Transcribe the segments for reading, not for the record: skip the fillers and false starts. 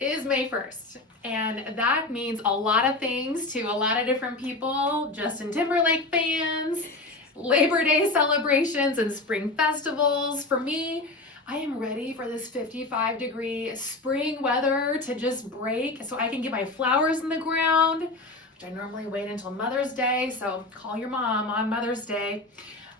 is May 1st, and that means a lot of things to a lot of different people. Justin Timberlake fans, Labor Day celebrations, and spring festivals. For me, I am ready for this 55-degree spring weather to just break so I can get my flowers in the ground, which I normally wait until Mother's Day, so call your mom on Mother's Day.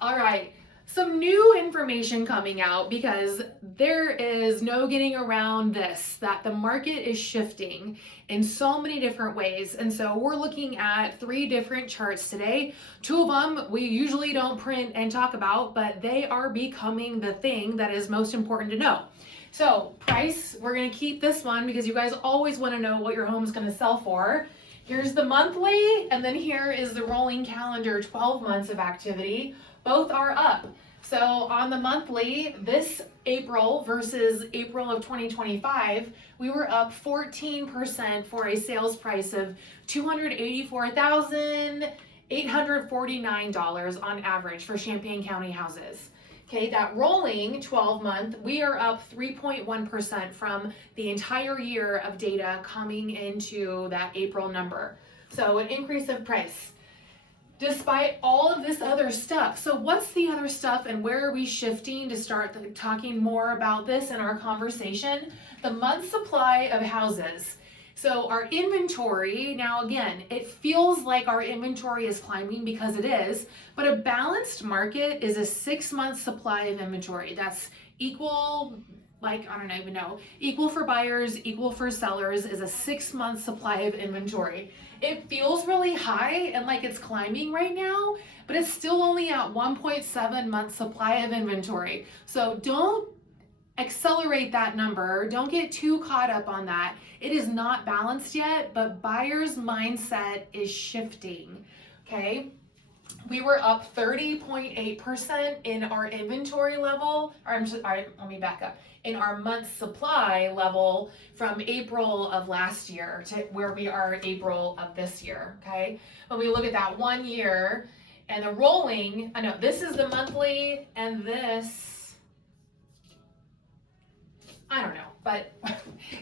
All right. Some new information coming out because there is no getting around this, that the market is shifting in so many different ways. And so we're looking at 3 different charts today. 2 of them we usually don't print and talk about, but they are becoming the thing that is most important to know. So price, we're going to keep this one because you guys always want to know what your home's going to sell for. Here's the monthly, and then here is the rolling calendar 12 months of activity. Both are up. So on the monthly, this April versus April of 2025, we were up 14% for a sales price of $284,849 on average for Champaign County houses. Okay, that rolling 12-month, we are up 3.1% from the entire year of data coming into that April number. So an increase of price, despite all of this other stuff. So what's the other stuff and where are we shifting to start talking more about this in our conversation? The month supply of houses. So our inventory, now again, it feels like our inventory is climbing because it is, but a balanced market is a 6-month supply of inventory. That's equal, like, I don't even know, equal for buyers, equal for sellers is a 6-month supply of inventory. It feels really high and like it's climbing right now, but it's still only at 1.7 month supply of inventory. So don't accelerate that number. Don't get too caught up on that. It is not balanced yet, but buyers' mindset is shifting, okay? We were up 30.8% in our inventory level, let me back up, in our month supply level from April of last year to where we are April of this year, okay? When we look at that 1 year and the rolling, I know this is the monthly and this, I don't know, but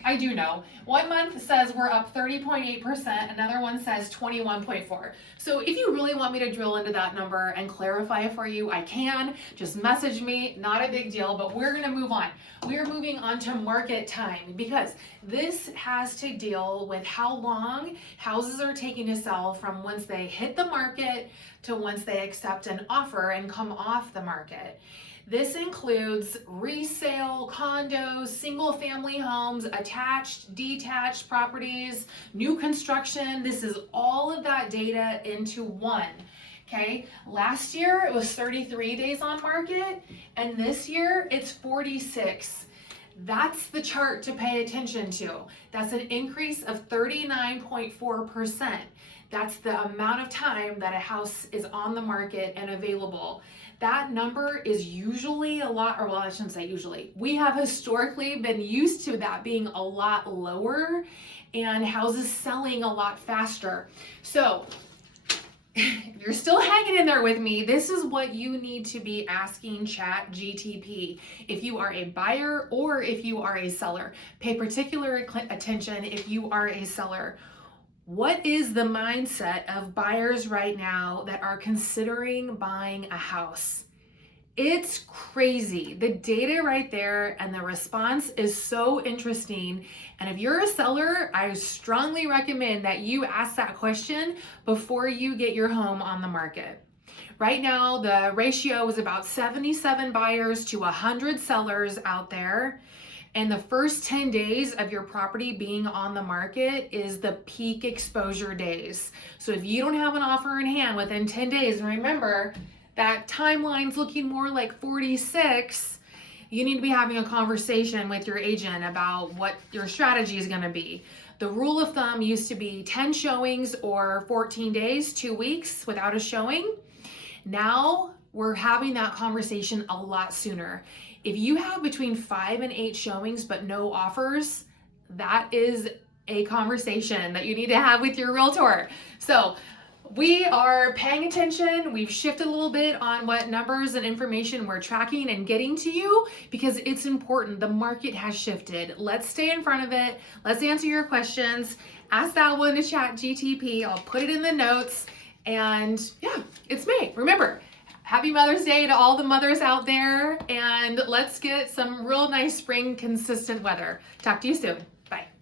I do know. 1 month says we're up 30.8%, another one says 21.4. So if you really want me to drill into that number and clarify for you, I can. Just message me, not a big deal, but we're gonna move on. We are moving on to market time because this has to deal with how long houses are taking to sell from once they hit the market to once they accept an offer and come off the market. This includes resale, condos, single family homes, attached, detached properties, new construction. This is all of that data into one. Okay, last year it was 33 days on market, and this year it's 46. That's the chart to pay attention to. That's an increase of 39.4%. That's the amount of time that a house is on the market and available. That number is usually a lot, or well, I shouldn't say usually. We have historically been used to that being a lot lower and houses selling a lot faster. So if you're still hanging in there with me, this is what you need to be asking ChatGTP if you are a buyer or if you are a seller. Pay particular attention if you are a seller. What is the mindset of buyers right now that are considering buying a house? It's crazy. The data right there and the response is so interesting. And if you're a seller, I strongly recommend that you ask that question before you get your home on the market. Right now, the ratio is about 77 buyers to 100 sellers out there. And the first 10 days of your property being on the market is the peak exposure days. So if you don't have an offer in hand within 10 days, and remember that timeline's looking more like 46, you need to be having a conversation with your agent about what your strategy is gonna be. The rule of thumb used to be 10 showings or 14 days, 2 weeks without a showing. Now we're having that conversation a lot sooner. If you have between 5 and 8 showings but no offers, that is a conversation that you need to have with your realtor. So we are paying attention. We've shifted a little bit on what numbers and information we're tracking and getting to you because it's important. The market has shifted. Let's stay in front of it. Let's answer your questions. Ask that one to Chat GTP. I'll put it in the notes. And yeah, it's May. Remember, happy Mother's Day to all the mothers out there. And let's get some real nice spring consistent weather. Talk to you soon. Bye.